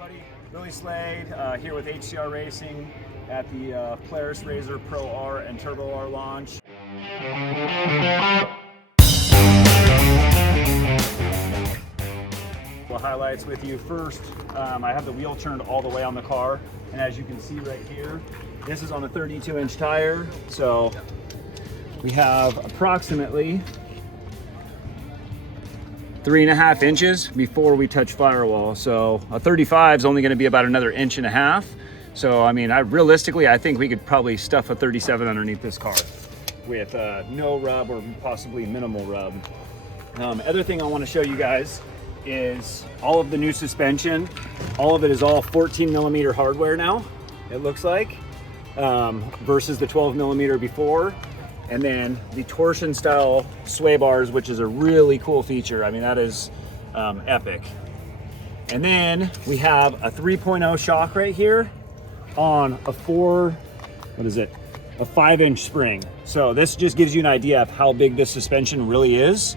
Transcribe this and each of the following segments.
everybody, Billy Slade here with HCR Racing at the Polaris RZR ProR and Turbo R launch. The highlights with you. First, I have the wheel turned all the way on the car, and as you can see right here, this is on a 32-inch tire, so we have approximately 3.5 inches before we touch firewall. So a 35 is only going to be about another 1.5 inches. So I mean, realistically, I think we could probably stuff a 37 underneath this car with no rub or possibly minimal rub. Other thing I want to show you guys is all of the new suspension. All of it is all 14mm hardware now, it looks like, versus the 12mm before. And then the torsion style sway bars, which is a really cool feature. I mean, that is epic. And then we have a 3.0 shock right here on a 5-inch spring. So this just gives you an idea of how big this suspension really is.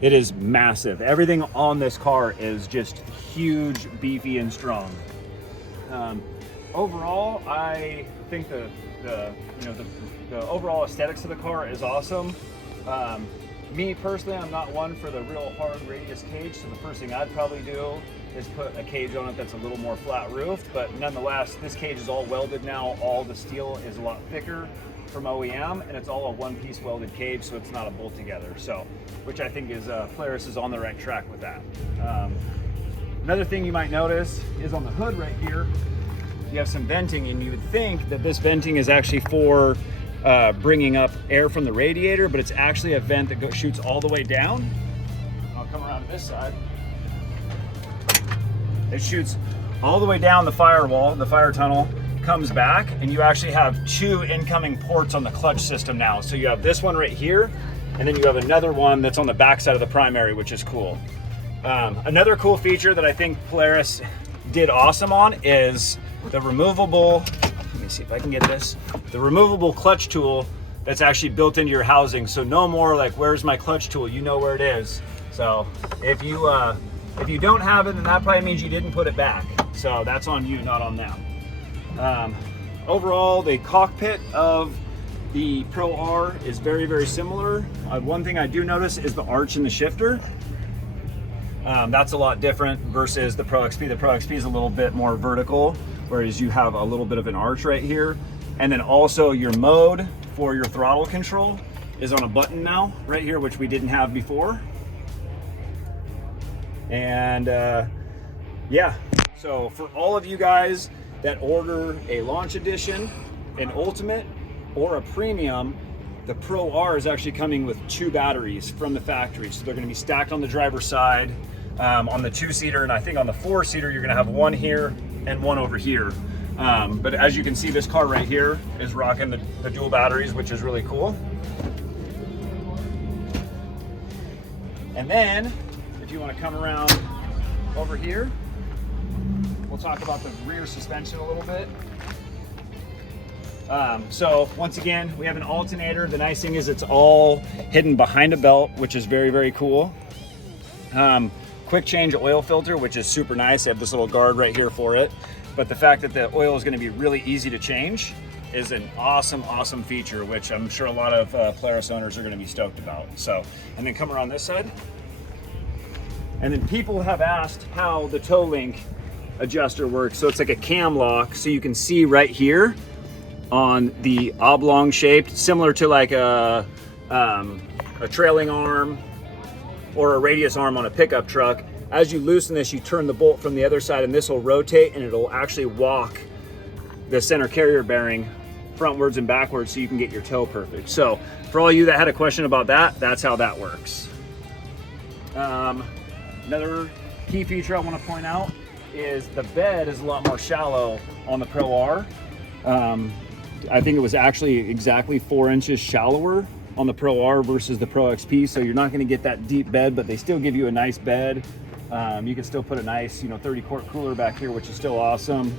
It is massive. Everything on this car is just huge, beefy, and strong. Overall, I think the overall aesthetics of the car is awesome. Me personally, I'm not one for the real hard radius cage, so the first thing I'd probably do is put a cage on it that's a little more flat roofed, but nonetheless, this cage is all welded now. All the steel is a lot thicker from OEM, and it's all a one-piece welded cage, so it's not a bolt together. So, which I think is Polaris is on the right track with that. Another thing you might notice is on the hood right here, you have some venting, and you would think that this venting is actually for bringing up air from the radiator, but it's actually a vent that shoots all the way down. I'll come around to this side. It shoots all the way down the firewall, the fire tunnel, comes back, and you actually have 2 incoming ports on the clutch system now. So you have this one right here, and then you have another one that's on the back side of the primary, which is cool. Another cool feature that I think Polaris did awesome on is the removable, let me see if I can get this, the removable clutch tool that's actually built into your housing. So no more like, where's my clutch tool? You know where it is. So if you don't have it, then that probably means you didn't put it back. So that's on you, not on them. Overall, the cockpit of the ProR is very, very similar. One thing I do notice is the arch in the shifter. That's a lot different versus the Pro XP. The Pro XP is a little bit more vertical, whereas you have a little bit of an arch right here. And then also your mode for your throttle control is on a button now, right here, which we didn't have before. And yeah, so for all of you guys that order a launch edition, an ultimate, or a premium, the ProR is actually coming with 2 batteries from the factory. So they're gonna be stacked on the driver's side, on the 2-seater, and I think on the 4-seater, you're gonna have one here and one over here. But as you can see, this car right here is rocking the dual batteries, which is really cool. And then, if you want to come around over here, we'll talk about the rear suspension a little bit. So once again, we have an alternator. The nice thing is it's all hidden behind a belt, which is very, very cool. Quick change oil filter, which is super nice. I have this little guard right here for it. But the fact that the oil is going to be really easy to change is an awesome, awesome feature, which I'm sure a lot of Polaris owners are going to be stoked about. So, and then come around this side. And then people have asked how the toe link adjuster works. So it's like a cam lock. So you can see right here on the oblong shaped, similar to like a trailing arm or a radius arm on a pickup truck. As you loosen this, you turn the bolt from the other side, and this will rotate, and it'll actually walk the center carrier bearing frontwards and backwards so you can get your toe perfect. So for all you that had a question about that, that's how that works. Another key feature I want to point out is the bed is a lot more shallow on the ProR. I think it was actually exactly 4 inches shallower on the ProR versus the Pro XP, so you're not going to get that deep bed, but they still give you a nice bed. You can still put a nice, 30-quart cooler back here, which is still awesome.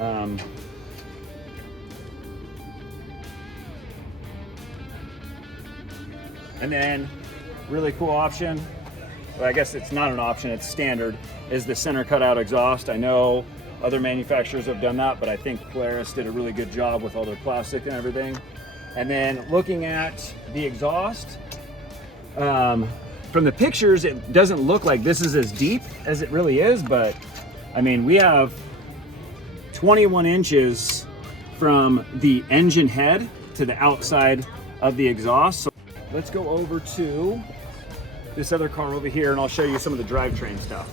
And then, really cool option well, I guess it's not an option, it's standard, is the center cutout exhaust. I know other manufacturers have done that, but I think Polaris did a really good job with all their plastic and everything. And then looking at the exhaust, from the pictures, it doesn't look like this is as deep as it really is, but I mean, we have 21 inches from the engine head to the outside of the exhaust. So let's go over to this other car over here and I'll show you some of the drivetrain stuff.